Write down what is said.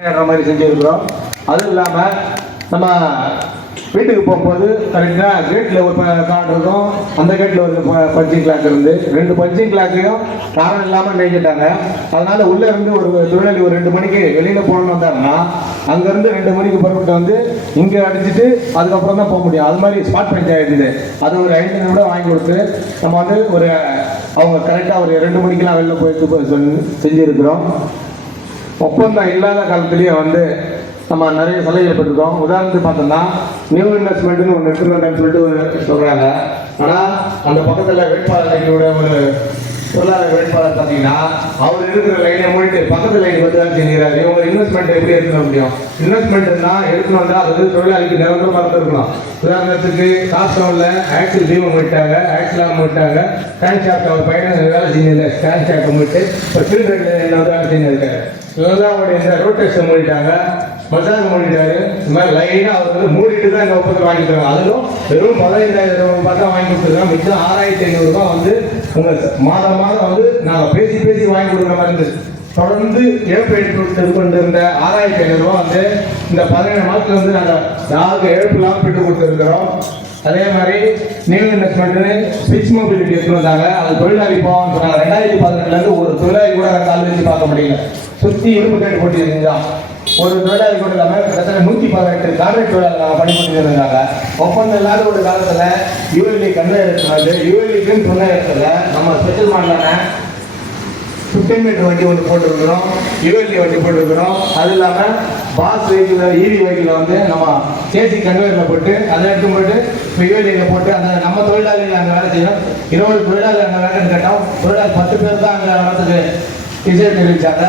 பயணிடுற மாதிரி செஞ்சுருக்கிறோம். அதுவும் இல்லாமல் நம்ம வீட்டுக்கு போகும்போது கரெக்டாக கேட்டில் ஒரு கார்டு இருக்கும். அந்த கேட்டில் ஒரு பஞ்சிங் கிளாக் இருந்து ரெண்டு பஞ்சிங் கிளாக்கையும் காரணம் இல்லாமல் நெய்ஞ்சிட்டாங்க அதனால உள்ளே இருந்து ஒரு தொழிலாளி ஒரு ரெண்டு மணிக்கு வெளியில் போகணும்னு வந்தாருன்னா அங்கேருந்து ரெண்டு மணிக்கு புறப்பட்டு வந்து இங்கே அடிச்சுட்டு அதுக்கப்புறம் தான் போக முடியும். அது மாதிரி ஸ்பாட் பஞ்சாயத்து அது ஒரு ஐந்து நிமிடம் வாங்கி கொடுத்து நம்ம வந்து ஒரு அவங்க கரெக்டாக ஒரு ரெண்டு மணிக்கெலாம் வெளில போயிட்டு போய் செஞ்சுருக்கிறோம். ஒப்பந்தம் இல்லாத காலத்திலேயே வந்து நம்ம நிறைய சலுகைகள் பெற்றிருக்கோம். உதாரணத்துக்கு பார்த்தோம்னா நியூ இன்வெஸ்ட்மெண்ட்னு ஒன்று இன்ஸ்ட்ருமெண்ட்னு சொல்லிட்டு சொல்கிறாங்க ஆனால் அந்த பக்கத்தில் வேட்பாளர்களோட ஒரு பொருளாதார வேட்பாளர் பார்த்தீங்கன்னா அவர் இருக்கிற லைனை மூடிட்டு பக்கத்து லைன் பற்றி தான் செஞ்சுக்கிறாரு இவங்க இன்வெஸ்ட்மெண்ட் எப்படி எடுத்துக்க முடியும்? இன்வெஸ்ட்மெண்ட்னா எடுக்கணும் வந்தால் அது வந்து தொழிலாளிக்கு நிரந்தரமாக இருக்கணும். உதாரணத்துக்கு காஸ்டவுனில் ஆக்சில் தீபம் விட்டாங்க ஆக்சிலாம் விட்டாங்க ஸ்கேன் ஷாப் அவர் பையன் வேலை செஞ்சதில்லை ஸ்கேன் ஷாப்பை விட்டு இப்போ சிலிண்டர் என்ன வேலை செஞ்சிருக்காரு இவங்க அவருடைய இந்த ரோட்டேஷன் மூடிட்டாங்க. மசாஜ் மூடிட்டாரு. இந்த மாதிரி லைனாக அவர் வந்து மூடிட்டு தான் இந்த ஒப்பந்தம் வாங்கி தருவாங்க அதிலும் வெறும் பதினைந்தாயிரம் ரூபாய் தான் வாங்கி கொடுத்துருக்காங்க மிச்சம் ஆறாயிரத்தி ஐநூறுரூபா வந்து உங்கள் மாதம் மாதம் வந்து நாங்கள் பேசி பேசி வாங்கி கொடுக்குற மாதிரி இருந்துச்சு தொடர்ந்து இழப்பு ஏற்பட்டு கொண்டிருந்த ஆறாயிரத்தி ஐநூறுரூவா வந்து இந்த பதினேழு மாதத்துல வந்து நாங்கள் யாருக்கு இழப்பு இல்லாமல் பெற்று கொடுத்துருக்கிறோம். அதே மாதிரி நியூ இன்வெஸ்ட்மெண்ட்னு ஸ்விட்ச் மொபிலிட்டி எடுத்துட்டு வந்தாங்க. அது தொழிலாளி போவான்னு சொன்னாங்க. ரெண்டாயிரத்தி பதினெட்டுலேருந்து ஒரு தொழிலாளி கூட கால் வச்சு பார்க்க முடியல. சுற்றி இரும்பு கேட்டு போட்டு ஒரு தொழிலாளி கூட இல்லாமல் கிட்டத்தட்ட நூற்றி பதினெட்டு கார்பரேட் தொழிலாளர் நாங்கள் பணிபுரிஞ்சு இருந்தாங்க ஒப்பந்தம் இல்லாத ஒரு காலத்தில் யூஎல்இ கண்ணை எடுத்துனாரு யூஎல்இக்குன்னு சொன்ன இடத்துல நம்ம ஸ்பெஷல் மாடலான ஃபிஃப்டீன் மீட்டர் வண்டி ஒன்று போட்டுருக்கிறோம். யூஎல்இ வண்டி போட்டிருக்கிறோம். அது இல்லாமல் பாஸ் வெஹிக்கிள் ஈவி வெஹிக்கிள் வந்து நம்ம கேசி கன்வேயரில் போட்டு அதை எடுத்து போட்டு இப்போ யூஎல்இயில் போட்டு அந்த நம்ம தொழிலாளிகள் அங்கே வேலை செய்யணும். இருபது தொழிலாளி அங்கே வேலைன்னு கேட்டோம் தொழிலாளி பத்து பேர் தான் அங்கே इधर गिर जाता